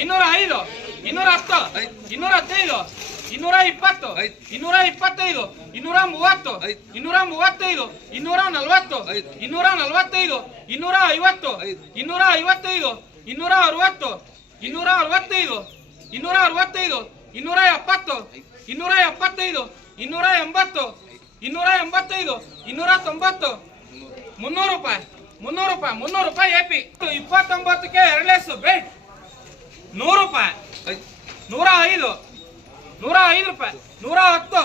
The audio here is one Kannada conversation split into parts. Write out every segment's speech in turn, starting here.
ಇನ್ನೂರ ಐದು ಇನ್ನೂರ ಹತ್ತು ಇನ್ನೂರ ಹದಿನೈದು ಇನ್ನೂರ ಇಪ್ಪತ್ತು ಇನ್ನೂರ ಇಪ್ಪತ್ತೈದು ಇನ್ನೂರ ಮೂವತ್ತು ಇನ್ನೂರ ಮೂವತ್ತೈದು ಇನ್ನೂರ ನಲವತ್ತು ಇನ್ನೂರ ನಲವತ್ತೈದು ಇನ್ನೂರ ಐವತ್ತು ಇನ್ನೂರ ಐವತ್ತೈದು ಇನ್ನೂರ ಅರವತ್ತು ಇನ್ನೂರ ಅರವತ್ತೈದು ಇನ್ನೂರ ಅರವತ್ತೈದು ಇನ್ನೂರ ಎಪ್ಪತ್ತು ಇನ್ನೂರ ಎಪ್ಪತ್ತೈದು ಇನ್ನೂರ ಎಂಬತ್ತು ಇನ್ನೂರ ಎಂಬತ್ತೈದು ಇನ್ನೂರ ತೊಂಬತ್ತು ಮುನ್ನೂರು ರೂಪಾಯಿ ಮುನ್ನೂರು ರೂಪಾಯಿ ಮುನ್ನೂರು ರೂಪಾಯಿ ಎಪಿ ಇಪ್ಪತ್ತೊಂಬತ್ತಕ್ಕೆ ಎರಡ್ಲೆಸ್ ಬೇಟ್ ನೂರು ರೂಪಾಯಿ. ನೂರ ಐದು. ನೂರ ಐದು ರೂಪಾಯಿ. ನೂರ ಹತ್ತು.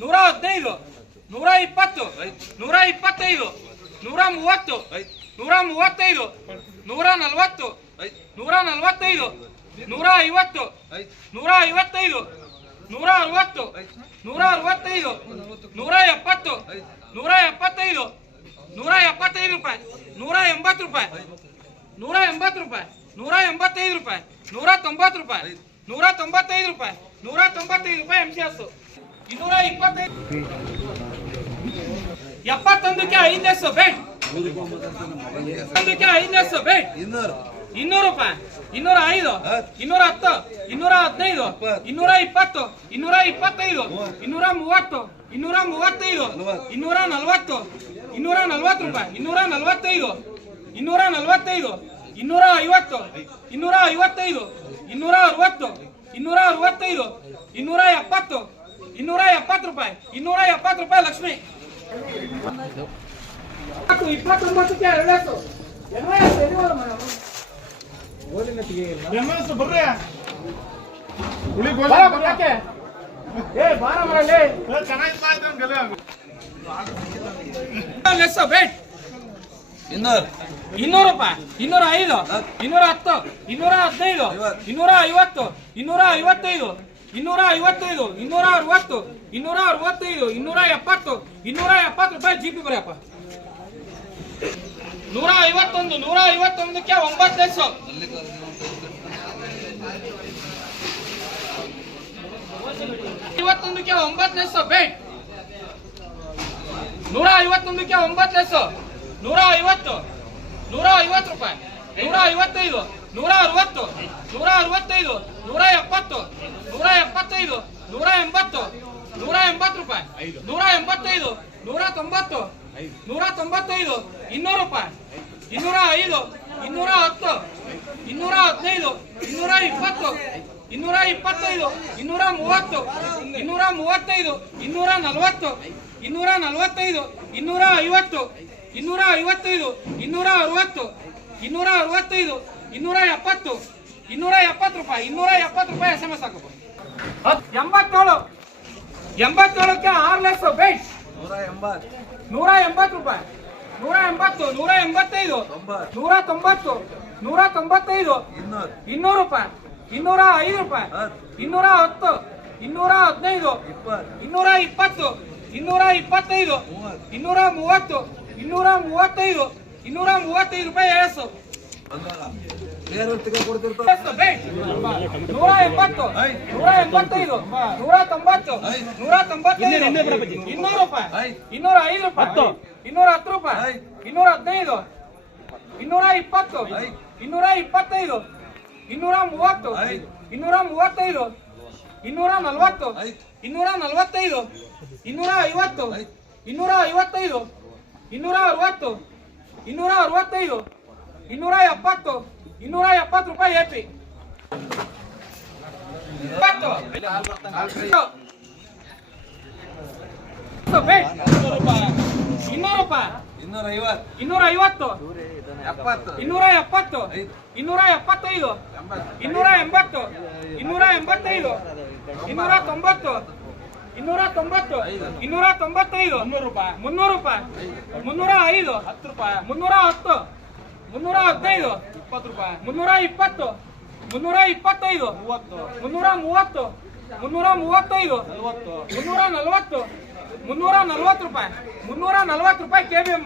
ನೂರ ಹದಿನೈದು. ನೂರ ಇಪ್ಪತ್ತು. ನೂರ ಇಪ್ಪತ್ತೈದು. ನೂರ ಮೂವತ್ತು. ನೂರ ಮೂವತ್ತೈದು. ನೂರ ನಲವತ್ತು. ನೂರ ನಲವತ್ತೈದು. ನೂರ ಐವತ್ತು. ನೂರ ಐವತ್ತೈದು. ನೂರ ಅರವತ್ತು. ನೂರ ಅರವತ್ತೈದು. ನೂರ ಎಪ್ಪತ್ತು. ನೂರ ಎಪ್ಪತ್ತೈದು. ನೂರ ಎಪ್ಪತ್ತೈದು ರೂಪಾಯಿ. ನೂರ ಎಂಬತ್ತು ರೂಪಾಯಿ. ನೂರ ಎಂಬತ್ತು ರೂಪಾಯಿ. ನೂರ ಎಂಬತ್ತೈದು ರೂಪಾಯಿ. ನೂರ ತೊಂಬತ್ತು ರೂಪಾಯಿ. ನೂರ ತೊಂಬತ್ತೈದು ರೂಪಾಯಿ ನೂರ ತೊಂಬತ್ತೈದು ರೂಪಾಯಿ ಎಂ ಸಿ ಎಸ್ ಇನ್ನೂರ ಇಪ್ಪತ್ತೈದು ಎಪ್ಪತ್ತೊಂದಕ್ಕೆ ಐದನೇಸು ಬೇಟ್ ಒಂದಕ್ಕೆ ಐದನೇಸು ಬೇಟ್ ಇನ್ನೂರು ರೂಪಾಯಿ. ಇನ್ನೂರ ಐದು ಇನ್ನೂರ ಹತ್ತು. ಇನ್ನೂರ ಹದಿನೈದು ಇನ್ನೂರ ಇಪ್ಪತ್ತು. ಇನ್ನೂರ ಇಪ್ಪತ್ತೈದು ಇನ್ನೂರ ಮೂವತ್ತು. ಇನ್ನೂರ ಮೂವತ್ತೈದು ಇನ್ನೂರ ನಲವತ್ತು ಇನ್ನೂರ ನಲವತ್ತು ರೂಪಾಯಿ. ಇನ್ನೂರ ನಲವತ್ತೈದು ಇನ್ನೂರ ನಲವತ್ತೈದು ಇನ್ನೂರ ಐವತ್ತು ಇನ್ನೂರ ಐವತ್ತೈದು ಇನ್ನೂರ ಅರವತ್ತು ಇನ್ನೂರ ಅರವತ್ತೈದು ಇನ್ನೂರ ಎಪ್ಪತ್ತು ಇನ್ನೂರ ಎಪ್ಪತ್ತು ರೂಪಾಯಿ ಇನ್ನೂರ ಎಪ್ಪತ್ತು ರೂಪಾಯಿ ಲಕ್ಷ್ಮಿ ಇಪ್ಪತ್ತೊಂಬತ್ತಕ್ಕೆ ಎಲ್ಲಿವರೆಗೆ ಮಾಡೋದು? ಬರ್ರಿ. ಇನ್ನೂರು. ರೂಪಾಯಿ ಇನ್ನೂರ ಐದು ಇನ್ನೂರ ಹತ್ತು. ಇನ್ನೂರ ಹದಿನೈದು ಇನ್ನೂರ ಐವತ್ತು. ಇನ್ನೂರ ಐವತ್ತೈದು ಇನ್ನೂರ ಐವತ್ತೈದು ಇನ್ನೂರ ಅರವತ್ತು ಇನ್ನೂರ ಅರವತ್ತೈದು ಇನ್ನೂರ ಎಪ್ಪತ್ತು ಇನ್ನೂರ ಎಪ್ಪತ್ತು ರೂಪಾಯಿ ಜಿ ಪಿ ಬರೆಯಪ್ಪ. ನೂರ ಐವತ್ತೊಂದು ನೂರ ಐವತ್ತೊಂದಕ್ಕೆ ಒಂಬತ್ತು ಲಕ್ಷ ಐವತ್ತೊಂದಕ್ಕೆ ಒಂಬತ್ತು ಲಕ್ಷ ಬೇಟ್ ನೂರ ಐವತ್ತೊಂದಕ್ಕೆ ಒಂಬತ್ತು ಲೆಸ್ಸು ನೂರ ಐವತ್ತು ನೂರ ಐವತ್ತು ರೂಪಾಯಿ. ನೂರ ಐವತ್ತೈದು ನೂರ ಅರವತ್ತು ನೂರ ಅರವತ್ತೈದು ನೂರ ಎಪ್ಪತ್ತು ನೂರ ಎಪ್ಪತ್ತೈದು ನೂರ ಎಂಬತ್ತು ನೂರ ಎಂಬತ್ತು ರೂಪಾಯಿ. ನೂರ ಎಂಬತ್ತೈದು ನೂರ ತೊಂಬತ್ತು ನೂರ ತೊಂಬತ್ತೈದು ಇನ್ನೂರು ರೂಪಾಯಿ. ಇನ್ನೂರ ಐದು ಇನ್ನೂರ ಹತ್ತು ಇನ್ನೂರ ಹದಿನೈದು ಇನ್ನೂರ ಇಪ್ಪತ್ತು ಇನ್ನೂರ ಇಪ್ಪತ್ತೈದು ಇನ್ನೂರ ಮೂವತ್ತು ಇನ್ನೂರ ಮೂವತ್ತೈದು ಇನ್ನೂರ ನಲವತ್ತು ಇನ್ನೂರ ನಲವತ್ತೈದು ಇನ್ನೂರ ಐವತ್ತು ಇನ್ನೂರ ಐವತ್ತೈದು ಇನ್ನೂರ ಅರವತ್ತು ಇನ್ನೂರ ಅರವತ್ತೈದು ಇನ್ನೂರ ಎಪ್ಪತ್ತು ಇನ್ನೂರ ಎಪ್ಪತ್ತು ರೂಪಾಯಿ ಇನ್ನೂರ ಎಪ್ಪತ್ತು ರೂಪಾಯಿ ಎಸ್ ಎಂ ಎಸ್ ಹಾಕಬಹುದು ಎಂಬತ್ತೇಳು ಎಂಬತ್ತೇಳಕ್ಕೆ ಆರು ಲಕ್ಷ ಬೇಟ್ ನೂರ ಎಂಬತ್ತು ರೂಪಾಯಿ. ನೂರ ಎಂಬತ್ತು ನೂರ ಎಂಬತ್ತೈದು ನೂರ ತೊಂಬತ್ತು. ನೂರ ತೊಂಬತ್ತೈದು ಇನ್ನೂರು. ರೂಪಾಯಿ. ಇನ್ನೂರ ಐದು ರೂಪಾಯಿ. ಇನ್ನೂರ ಹತ್ತು. ಇನ್ನೂರ ಹದಿನೈದು ಇನ್ನೂರ ಇಪ್ಪತ್ತು. ಇನ್ನೂರ ಇಪ್ಪತ್ತೈದು ಇನ್ನೂರ ಮೂವತ್ತು ಇನ್ನೂರ ಮೂವತ್ತೈದು ಇನ್ನೂರ ಮೂವತ್ತೈದು ರೂಪಾಯಿ ಎಸ್ ಎಷ್ಟು ಬೇಟ್? ನೂರ ಎಂಬತ್ತು ನೂರ ಎಂಬತ್ತೈದು ನೂರ ತೊಂಬತ್ತು ನೂರ ತೊಂಬತ್ತೈದು ಇನ್ನೂರು ರೂಪಾಯಿ ಇನ್ನೂರ ಐದು ರೂಪಾಯಿ ಇನ್ನೂರ ಹತ್ತು ರೂಪಾಯಿ ಇನ್ನೂರ ಹದಿನೈದು ಇನ್ನೂರ ಇಪ್ಪತ್ತು ಇನ್ನೂರ ಇಪ್ಪತ್ತೈದು ಇನ್ನೂರ ಮೂವತ್ತು ಇನ್ನೂರ ಮೂವತ್ತೈದು ಇನ್ನೂರ ನಲವತ್ತು ಇನ್ನೂರ ನಲವತ್ತೈದು ಇನ್ನೂರ ಐವತ್ತು ಇನ್ನೂರ ಐವತ್ತೈದು ಇನ್ನೂರ ಅರವತ್ತು ಇನ್ನೂರ ಅರವತ್ತೈದು ಇನ್ನೂರ ಎಪ್ಪತ್ತು ಇನ್ನೂರ ಎಪ್ಪತ್ತು ರೂಪಾಯಿ. ಬೇಟ್. ಇನ್ನೂರು ರೂಪಾಯಿ. ಇನ್ನೂರ ಐವತ್ತು ಇನ್ನೂರ ಎಪ್ಪತ್ತು. ಇನ್ನೂರ ಎಪ್ಪತ್ತೈದು ಇನ್ನೂರ ಎಂಬತ್ತು. ಇನ್ನೂರ ಎಂಬತ್ತೈದು ಇನ್ನೂರ ತೊಂಬತ್ತು ಇನ್ನೂರ ತೊಂಬತ್ತು ಇನ್ನೂರ ತೊಂಬತ್ತೈದು ಮುನ್ನೂರು ರೂಪಾಯಿ. ಮುನ್ನೂರು ರೂಪಾಯಿ. ಮುನ್ನೂರ ಐದು ಹತ್ತು ರೂಪಾಯಿ. ಮುನ್ನೂರ ಹತ್ತು ಮುನ್ನೂರ ಹದಿನೈದು ಇಪ್ಪತ್ತು ರೂಪಾಯಿ. ಮುನ್ನೂರ ಇಪ್ಪತ್ತು ಮುನ್ನೂರ ಇಪ್ಪತ್ತೈದು ಮೂವತ್ತು ಮುನ್ನೂರ ಮೂವತ್ತು ಮುನ್ನೂರ ಮೂವತ್ತೈದು ಮುನ್ನೂರ ನಲವತ್ತು ಮುನ್ನೂರ ನಲವತ್ತು ರೂಪಾಯಿ ಮುನ್ನೂರ ನಲವತ್ತು. ರೂಪಾಯಿ ಕೆ ಬಿ ಎಂ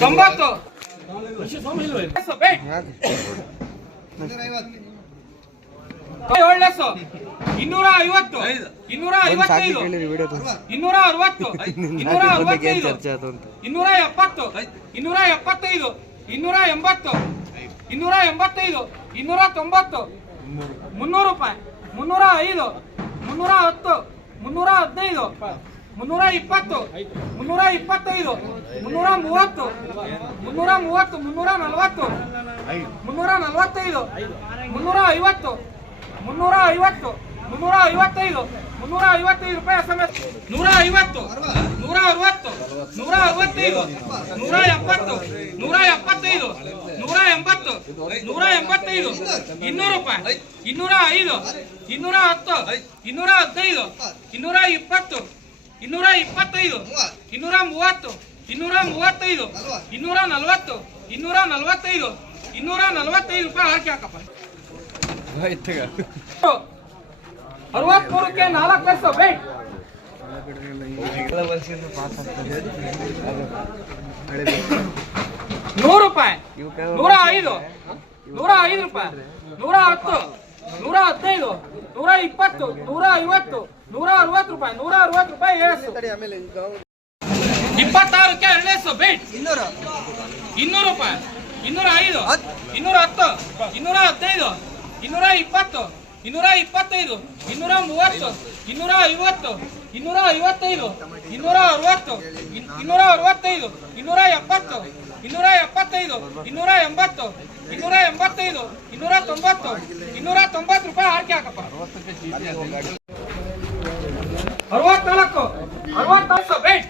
ತೊಂಬತ್ತು ಇನ್ನೂರ ಐವತ್ತು. ಇನ್ನೂರ ಐವತ್ತೈದು. ಇನ್ನೂರ ಅರವತ್ತು. ಇನ್ನೂರ ಅರವತ್ತೈದು. ಇನ್ನೂರ ಎಪ್ಪತ್ತು. ಇನ್ನೂರ ಎಪ್ಪತ್ತೈದು. ಇನ್ನೂರ ಎಂಬತ್ತು. ಇನ್ನೂರ ಎಂಬತ್ತೈದು. ಇನ್ನೂರ ತೊಂಬತ್ತು. ಮುನ್ನೂರು ರೂಪಾಯಿ. ಮುನ್ನೂರ ಐದು. ಮುನ್ನೂರ ಹತ್ತು. ಮುನ್ನೂರ ಹದಿನೈದು. ಮುನ್ನೂರ ಇಪ್ಪತ್ತು. ಮುನ್ನೂರ ಇಪ್ಪತ್ತೈದು. ಮುನ್ನೂರ ಮೂವತ್ತು. ಮುನ್ನೂರ ಮೂವತ್ತು. ಮುನ್ನೂರ ನಲವತ್ತು. ಮುನ್ನೂರ ನಲವತ್ತೈದು. ಮುನ್ನೂರ ಐವತ್ತು. ಮುನ್ನೂರ ಐವತ್ತು ಮುನ್ನೂರ ಐವತ್ತೈದು ಮುನ್ನೂರ ಐವತ್ತೈದು ರೂಪಾಯಿ ಎಸ್ ನೂರ ಐವತ್ತು ನೂರ ಅರವತ್ತು ನೂರ ಅರವತ್ತೈದು ನೂರ ಎಪ್ಪತ್ತು ನೂರ ಎಪ್ಪತ್ತೈದು ನೂರ ಎಂಬತ್ತು ನೂರ ಎಂಬತ್ತೈದು ಇನ್ನೂರು ರೂಪಾಯಿ. ಇನ್ನೂರ ಐದು ಇನ್ನೂರ ಹತ್ತು ಇನ್ನೂರ ಹದಿನೈದು ಇನ್ನೂರ ಇಪ್ಪತ್ತು ಇನ್ನೂರ ಇಪ್ಪತ್ತೈದು ಇನ್ನೂರ ಮೂವತ್ತು ಇನ್ನೂರ ಮೂವತ್ತೈದು ಇನ್ನೂರ ನಲವತ್ತು ಇನ್ನೂರ ನಲವತ್ತೈದು ಇನ್ನೂರ ನಲವತ್ತೈದು ರೂಪಾಯಿ ಹಾಕಿ ಹಾಕಪ್ಪ. ಅರವತ್ಮೂರಕ್ಕೆ ನಾಲ್ಕು ಲಕ್ಷ ವೇಟ್ ನೂರು ರೂಪಾಯಿ. ನೂರ ಐದು. ನೂರ ಐದು ರೂಪಾಯಿ. ನೂರ ಹತ್ತು. ನೂರ ಹದಿನೈದು. ನೂರ ಇಪ್ಪತ್ತು. ನೂರ ಐವತ್ತು. ನೂರ ಅರವತ್ತು ರೂಪಾಯಿ. ನೂರ ಅರವತ್ತು ರೂಪಾಯಿ ಏಸು. ಇಪ್ಪತ್ತಾರಕ್ಕೆ ಎರಡೇಸು ಬೇಟ್ ಇನ್ನೂರು. ರೂಪಾಯಿ. ಇನ್ನೂರ ಐದು. ಇನ್ನೂರ ಹತ್ತು. ಇನ್ನೂರ ಹದಿನೈದು. ಇನ್ನೂರ ಇಪ್ಪತ್ತು ಇನ್ನೂರ ಇಪ್ಪತ್ತೈದು ಇನ್ನೂರ ಮೂವತ್ತು ಇನ್ನೂರ ಐವತ್ತು ಇನ್ನೂರ ಐವತ್ತೈದು ಇನ್ನೂರ ಅರವತ್ತು ಇನ್- ಇನ್ನೂರ ಅರವತ್ತೈದು ಇನ್ನೂರ ಎಪ್ಪತ್ತು ಇನ್ನೂರ ಎಪ್ಪತ್ತೈದು ಇನ್ನೂರ ಎಂಬತ್ತು ಇನ್ನೂರ ಎಂಬತ್ತೈದು ಇನ್ನೂರ ತೊಂಬತ್ತು ಇನ್ನೂರ ತೊಂಬತ್ತು ರೂಪಾಯಿ ಆರ್ಕೆ ಹಾಕಪ್ಪ. ಅರವತ್ನಾಲ್ಕು ಅರವತ್ನಾಲ್ಕು ಬೇಟ್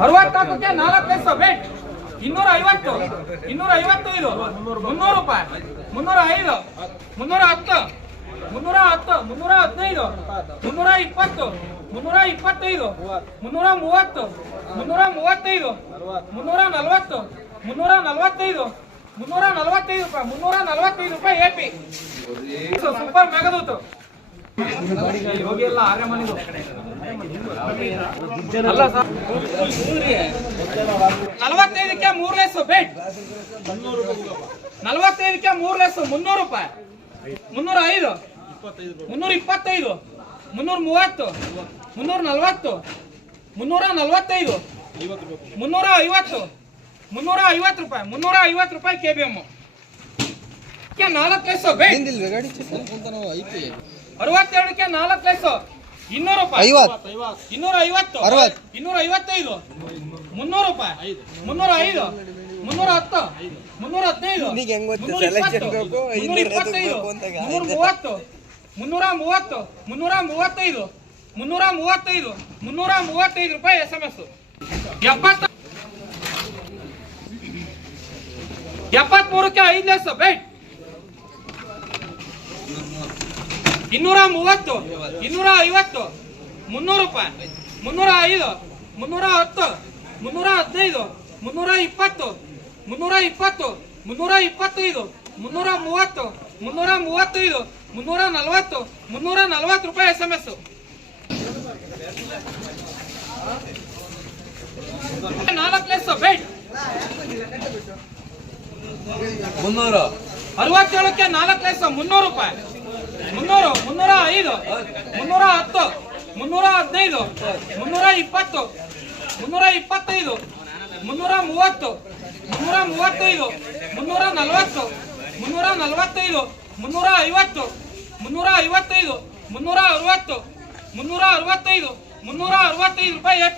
ಅರವತ್ನಾಲ್ಕಕ್ಕೆ ನಾಲ್ಕು ಬೇಟ್ ಇನ್ನೂರ ಐವತ್ತು ಇನ್ನೂರ ಐವತ್ತೈದು ಮುನ್ನೂರು ರೂಪಾಯಿ. ಮುನ್ನೂರ ಐದು ಮುನ್ನೂರ ಹತ್ತು ಮುನ್ನೂರ ಹತ್ತು ಮುನ್ನೂರ ಹದಿನೈದು ಮುನ್ನೂರ ಇಪ್ಪತ್ತು ಮುನ್ನೂರ ಇಪ್ಪತ್ತೈದು ಮುನ್ನೂರ ಮೂವತ್ತು ಮುನ್ನೂರ ಮೂವತ್ತೈದು ಮುನ್ನೂರ ನಲವತ್ತು ಮುನ್ನೂರ ನಲವತ್ತೈದು ಮುನ್ನೂರ ನಲವತ್ತೈದು ರೂಪಾಯಿ. ಮುನ್ನೂರ ನಲವತ್ತೈದು ರೂಪಾಯಿ ಎ ಪಿ ಸೂಪರ್ ಮೆಗದೂತು. ನಲವತ್ತೈದಕ್ಕೆ ಮೂರ್ ಲೆಸ್ಸು ಬೇಟ್ ನಲವತ್ತೈದಕ್ಕೆ ಮೂರ್ ಲೆಸ್ಸು ಮುನ್ನೂರು ರೂಪಾಯಿ. ಮುನ್ನೂರ ಐದು. ಮುನ್ನೂರ ಇಪ್ಪತ್ತೈದು. ಮುನ್ನೂರ ಮೂವತ್ತು. ಮುನ್ನೂರ ನಲವತ್ತು. ಮುನ್ನೂರ ನಲವತ್ತೈದು. ಮುನ್ನೂರ ಐವತ್ತು. ಮುನ್ನೂರ ಐವತ್ತು ರೂಪಾಯಿ. ಮುನ್ನೂರ ಐವತ್ತು ರೂಪಾಯಿ ಕೆ ಬಿ ಎಂ ನಾಲ್ಕು ಬೇಟ್ ಅರವತ್ತೆರಡಕ್ಕೆ ನಾಲ್ಕು ಲೆಸ್ಸು ಇನ್ನೂರು ರೂಪಾಯಿ. ಇನ್ನೂರ ಐವತ್ತು. ಇನ್ನೂರ ಐವತ್ತೈದು. ಮುನ್ನೂರು ರೂಪಾಯಿ. ಮುನ್ನೂರ ಐದು. ಮುನ್ನೂರ ಹತ್ತು. ಮುನ್ನೂರ ಹದಿನೈದು. ಮುನ್ನೂರ ಇಪ್ಪತ್ತೈದು. ಮುನ್ನೂರ ಮೂವತ್ತು. ಮುನ್ನೂರ ಮೂವತ್ತು. ಮುನ್ನೂರ ಮೂವತ್ತೈದು. ಮುನ್ನೂರ ಮೂವತ್ತೈದು. ಮುನ್ನೂರ ಮೂವತ್ತೈದು ರೂಪಾಯಿ ಎಸ್ ಎಂ ಎಸ್ ಎಪ್ಪತ್ತ ಎಪ್ಪತ್ಮೂರಕ್ಕೆ ಐದು ಲಕ್ಷ. ಬೇಟ್ ಇನ್ನೂರ ಮೂವತ್ತು ಇನ್ನೂರ ಐವತ್ತು ಮುನ್ನೂರು ರೂಪಾಯಿ ಮುನ್ನೂರ ಐದು ಮುನ್ನೂರ ಹತ್ತು ಮುನ್ನೂರ ಹದಿನೈದು ಮುನ್ನೂರ ಇಪ್ಪತ್ತು ಮುನ್ನೂರ ಇಪ್ಪತ್ತು ಮುನ್ನೂರ ಇಪ್ಪತ್ತೈದು ಮುನ್ನೂರ ಮೂವತ್ತು ಮುನ್ನೂರ ಮೂವತ್ತೈದು ಮುನ್ನೂರ ನಲವತ್ತು ಮುನ್ನೂರ ನಲವತ್ತು ರೂಪಾಯಿ ಎಸ್ ಎಂ ಎಸ್ ನಾಲ್ಕು ಲೆಸ್ ಬೇಟ್ ಮುನ್ನೂರು. ಅರವತ್ತೇಳಕ್ಕೆ ನಾಲ್ಕು ಲೆಸ್ ಮುನ್ನೂರು ರೂಪಾಯಿ ಮುನ್ನೂರು, ಮುನ್ನೂರ ಐದು, ಮುನ್ನೂರ ಹತ್ತು, ಮುನ್ನೂರ ಹದಿನೈದು, ಮುನ್ನೂರ ಇಪ್ಪತ್ತು, ಮುನ್ನೂರ ಇಪ್ಪತ್ತೈದು, ಮುನ್ನೂರ ಮೂವತ್ತು, ಮುನ್ನೂರ ಮೂವತ್ತೈದು, ಮುನ್ನೂರ ನಲವತ್ತು, ಮುನ್ನೂರ ನಲವತ್ತೈದು, ಮುನ್ನೂರ ಐವತ್ತು, ಮುನ್ನೂರ ಐವತ್ತೈದು, ಮುನ್ನೂರ ಅರವತ್ತು, ಮುನ್ನೂರ ಅರವತ್ತೈದು ಮುನ್ನೂರ ಅರವತ್ತೈದು ರೂಪಾಯಿ ಎ